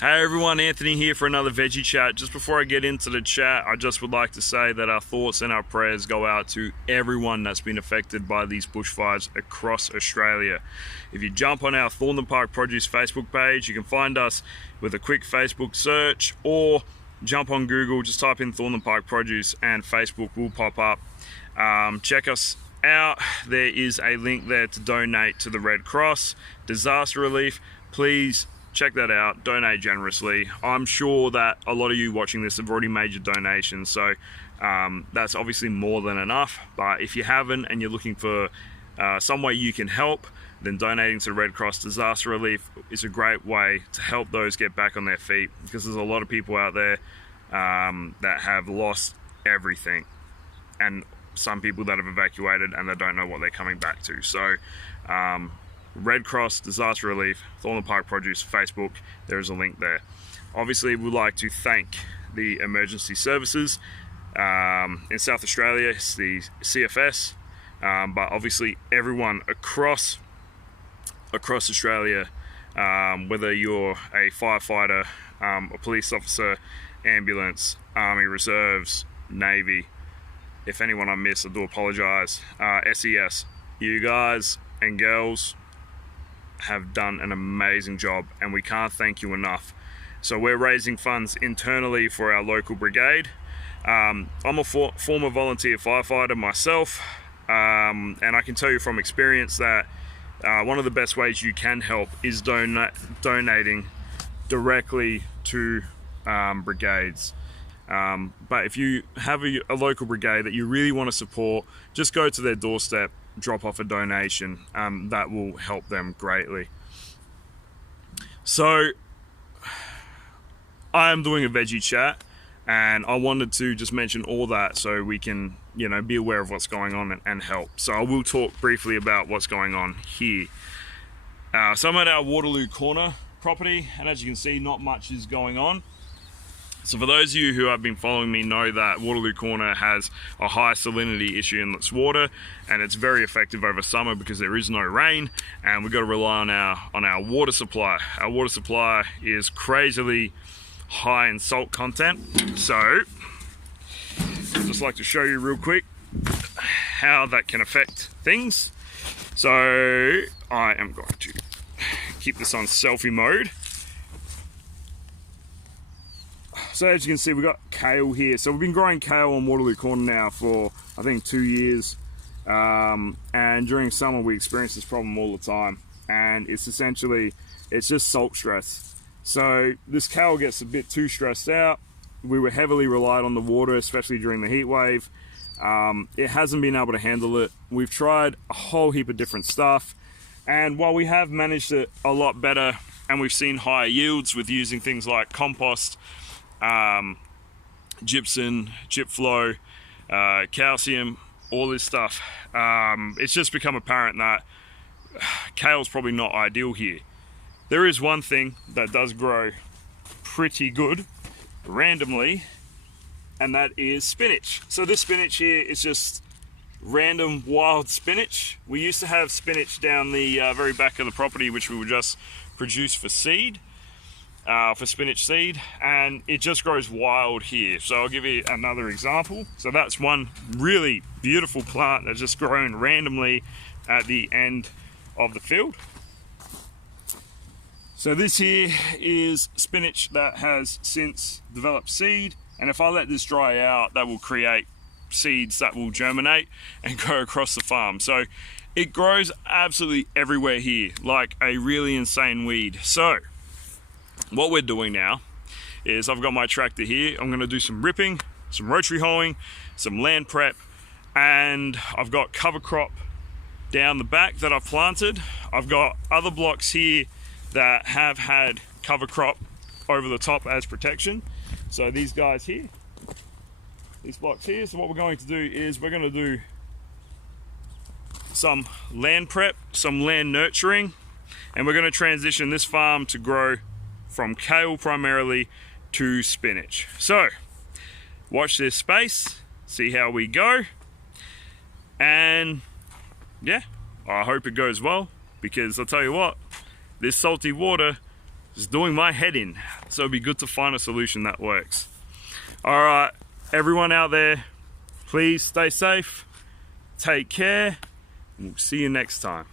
Hey everyone, Anthony here for another veggie chat. Just before I get into the chat, I just would like to say that our thoughts and our prayers go out to everyone that's been affected by these bushfires across Australia. If you jump on our Thornton Park Produce Facebook page, you can find us with a quick Facebook search, or jump on Google, just type in Thornton Park Produce and Facebook will pop up. Check us out. There is a link there to donate to the Red Cross disaster relief. Please check that out, donate generously. I'm sure that a lot of you watching this have already made your donations, so that's obviously more than enough. But if you haven't and you're looking for some way you can help, then donating to the Red Cross disaster relief is a great way to help those get back on their feet, because there's a lot of people out there that have lost everything, and some people that have evacuated and they don't know what they're coming back to. So Red Cross Disaster Relief, Thornton Park Produce, Facebook, there is a link there. Obviously, we'd like to thank the emergency services in South Australia, it's the CFS, but obviously everyone across Australia, whether you're a firefighter, a police officer, ambulance, Army Reserves, Navy. If anyone I miss, I do apologise. SES, you guys and girls have done an amazing job and we can't thank you enough. So we're raising funds internally for our local brigade. I'm a former volunteer firefighter myself, and I can tell you from experience that one of the best ways you can help is donating directly to brigades. But if you have a local brigade that you really want to support, just go to their doorstep, drop off a donation. That will help them greatly. So I am doing a veggie chat, and I wanted to just mention all that so we can, be aware of what's going on and help. So I will talk briefly about what's going on here. So I'm at our Waterloo Corner property, and as you can see, not much is going on. So for those of you who have been following me know that Waterloo Corner has a high salinity issue in its water, and it's very effective over summer because there is no rain, and we've got to rely on our water supply. Our water supply is crazily high in salt content. So I'd just like to show you real quick how that can affect things. So I am going to keep this on selfie mode. So as you can see, we've got kale here. So we've been growing kale on Waterloo Corner now for, I think, 2 years. And during summer, we experience this problem all the time. And it's just salt stress. So this kale gets a bit too stressed out. We were heavily relied on the water, especially during the heat wave. It hasn't been able to handle it. We've tried a whole heap of different stuff. And while we have managed it a lot better, and we've seen higher yields with using things like compost, gypsum, chip flow, calcium, all this stuff, it's just become apparent that kale's probably not ideal here. There is one thing that does grow pretty good randomly, and that is spinach. So this spinach here is just random wild spinach. We used to have spinach down the very back of the property, which we would just produce for seed. For spinach seed, and it just grows wild here. So I'll give you another example. So that's one really beautiful plant that's just grown randomly at the end of the field. So this here is spinach that has since developed seed, and if I let this dry out, that will create seeds that will germinate and go across the farm. So it grows absolutely everywhere here, like a really insane weed. So what we're doing now is I've got my tractor here. I'm going to do some ripping, some rotary hoeing, some land prep, and I've got cover crop down the back that I've planted. I've got other blocks here that have had cover crop over the top as protection. So these guys here, these blocks here. So what we're going to do is we're going to do some land prep, some land nurturing, and we're going to transition this farm to grow from kale primarily to spinach. So watch this space, see how we go, and yeah, I hope it goes well, because I'll tell you what, this salty water It's doing my head in. So it'd be good to find a solution that works. All right, everyone out there, please stay safe, take care, and we'll see you next time.